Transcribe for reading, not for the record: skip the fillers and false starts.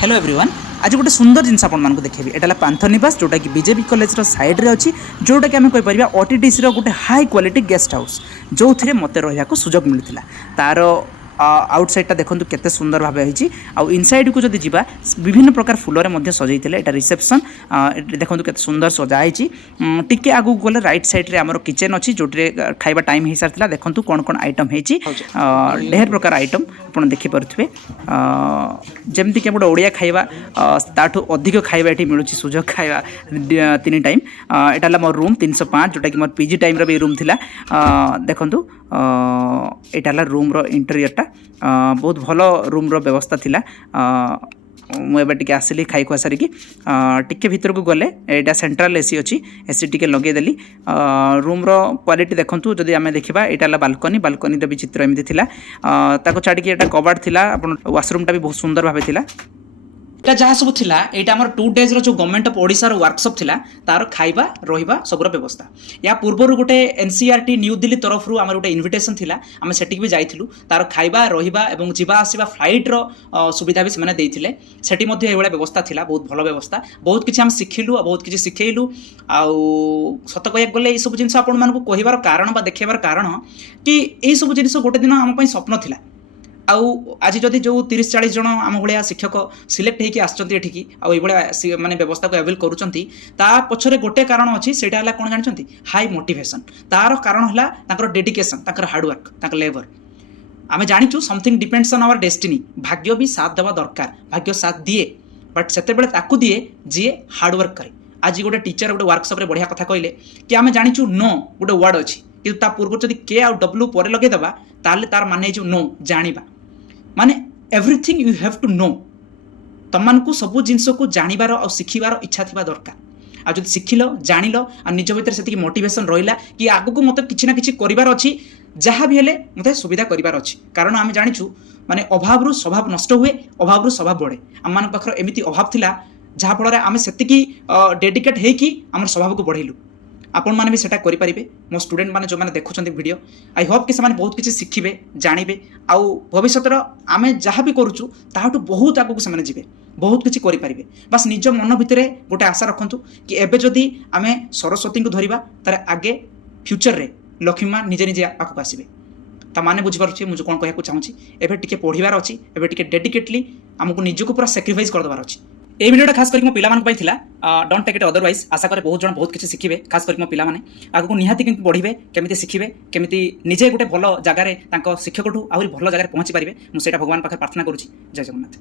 Hello everyone. आज गोटे सुंदर जिनस आपको देखेबी एटा पांथनिवास जोटा कि बीजेपी कॉलेज साइड रे अच्छी जोटा कि आम कहीपर ओटीडीसी गोटे हाई क्वालिटी गेस्ट हाउस जो थे मत रहा सुजोग मिलता तार आउटसाइडटा देखो केते सुंदर भाव होती इनसाइड को जब जा विभिन्न प्रकार फूल सजाई यहाँ रिसेप्शन देखो के सुंदर सजाई टिके आगू गले राइट साइड रे आमर किचेन अच्छी जो खाଇବା टाइम हो सारी देखो कौन कौन आइटम होती ढेर प्रकार आइटम आप देखिपे जमती कि गोटे ओडिया खाଇବା ताठू अधिक खाଇବା ये मिलूँ सुजोग खाଇବା 3 टाइम यहाँ मोर रूम 305 जोटा कि मोर पीजी टाइम रो भी रूम थिला देखु यहाँ रूम रो इंटेरियरटा बहुत भल रूम रो व्यवस्था थिला मुझे टे आसली खाई खुआ सारिकी टिके भीतर को गले यहाँ सेंट्रल एसी अच्छी एसी टे लगेदेली रूम रो क्वालिटी देखूँ जदि आम देखा यहाँ बालकनी बालकनी भी चित्र एमती थिला छाड़ी यहाँ कबाड़ थिला वाशरूमटा भी बहुत सुंदर भाव थिला এটা ଯାହା ସବୁ ଥିଲା ଏଇଟା ଆମର 2 ଡେଜ୍ ର ଯୋଉ ଗଭର୍ଣ୍ଣମେଣ୍ଟ ଅଫ୍ ଓଡ଼ିଶାର ୱାର୍କସପ୍ ଥିଲା ତାର ଖାଇବା ରହିବା ସବୁର ବ୍ୟବସ୍ଥା या ପୂର୍ବରୁ ଗୋଟେ ଏନସିଆରଟି ନ୍ୟୁ ଦିଲ୍ଲୀ ତରଫରୁ ଆମର ଗୋଟେ ଇନଭିଟେସନ୍ ଥିଲା ଆମେ ସେଠିକି ବି ଯାଇଥିଲୁ ତାର ଖାଇବା ରହିବା ଏବଂ ଯିବା ଆସିବା ଫ୍ଲାଇଟ୍ର ସୁବିଧା ବି ସେମାନେ ଦେଇଥିଲେ ସେଠି ମଧ୍ୟ ଏଇଭଳିଆ ବ୍ୟବସ୍ଥା ଥିଲା ବହୁତ ଭଲ ବ୍ୟବସ୍ଥା ବହୁତ କିଛି ଆମେ ଶିଖିଲୁ ଆଉ ବହୁତ କିଛି ଶିଖେଇଲୁ ଆଉ ସତ କହିବାକୁ ଗଲେ ଏଇସବୁ ଜିନିଷ ଆପଣମାନଙ୍କୁ କହିବାର କାରଣ ବା ଦେଖେଇବାର କାରଣ କି ଏଇସବୁ ଜିନିଷ ଗୋଟେ ଦିନ ଆମ ପାଇଁ ସ୍ୱପ୍ନ ଥିଲା आउ आज जदि जो 30-40 जन आम भाया शिक्षक सिलेक्ट होकर आठिकी माने व्यवस्था को एवेल करुँचा पछरे गोटे कारण अच्छी से कौन जानते हाई मोटिवेशन तार कारण है डेडिकेशन हार्डवर्क लेबर आम जाचु something depends on our destiny भाग्य भी साथ देवा दरकार भाग्य साथ दिए बट से दिए जी हार्डवर्क करे आज गोटे टीचर गोटे वर्कशॉप बढ़िया कथा कहले कि आम जाचु नो गोटे वर्ड अच्छी कि पूर्व जब के आउ डब्ल्यू पर लगेदेवा तार माने जो नो जानिबा माने everything you have to know तुमको सब जिनस को जानिबार और शिखिबार इच्छा थिबा दरकार आ जब शिखिल जानिल आ निज भीतर से मोटिवेशन रहिला कि आगु को मते किछि ना किछि करिबार अछि जहाँ भी हेले मते सुविधा करिबार अछि कारण आम जानिछु माने अभाव रु स्वभाव नष्ट हुए अभाव रु स्वभाव बढ़े आम मान पाखर एमिति अभाव थिला जहाँ फल आम सेतिकी डेडिकेट हेकी आम स्वभाव को बढ़ेलु आपण मैंने भी सेटा करें मो स्टूडेंट मैंने जो मैंने देखुं वीडियो आई होप कि से बहुत किसी शिखिबे जानवे आउ भविष्य आम जहाँ भी करुचु ताठू बहुत आगू से जी बहुत किसी करें बस निज मन भितर गोटे आशा रखु कि एबे जदि आम सरस्वती को धरवा तार आगे फ्यूचर रे लक्ष्मी माँ निजे निजे आगे आसवे ता माने बुझीपारे मुझे कौन कहना चाहूँगी एबे टिके पढ़ार अच्छी एबे टिके डेडिकेटली आमको निजक पूरा सैक्रिफाइस करदेवार अच्छी ये वीडियोटा खास करके मो पिलामानक थिला डोंट टेक इट अदरवाइज आशा करे बहुत जन बहुत किसी शिखिबे खास करके मो पिलामाने आगु निहाती केमती बढ़िबे केमती शिखिबे केमती निजे गोटे भल जगार शिक्षक आहुरी भल जगार पहुँची पारे मुझे भगवान पाखे प्रार्थना करुँची जय जगन्नाथ।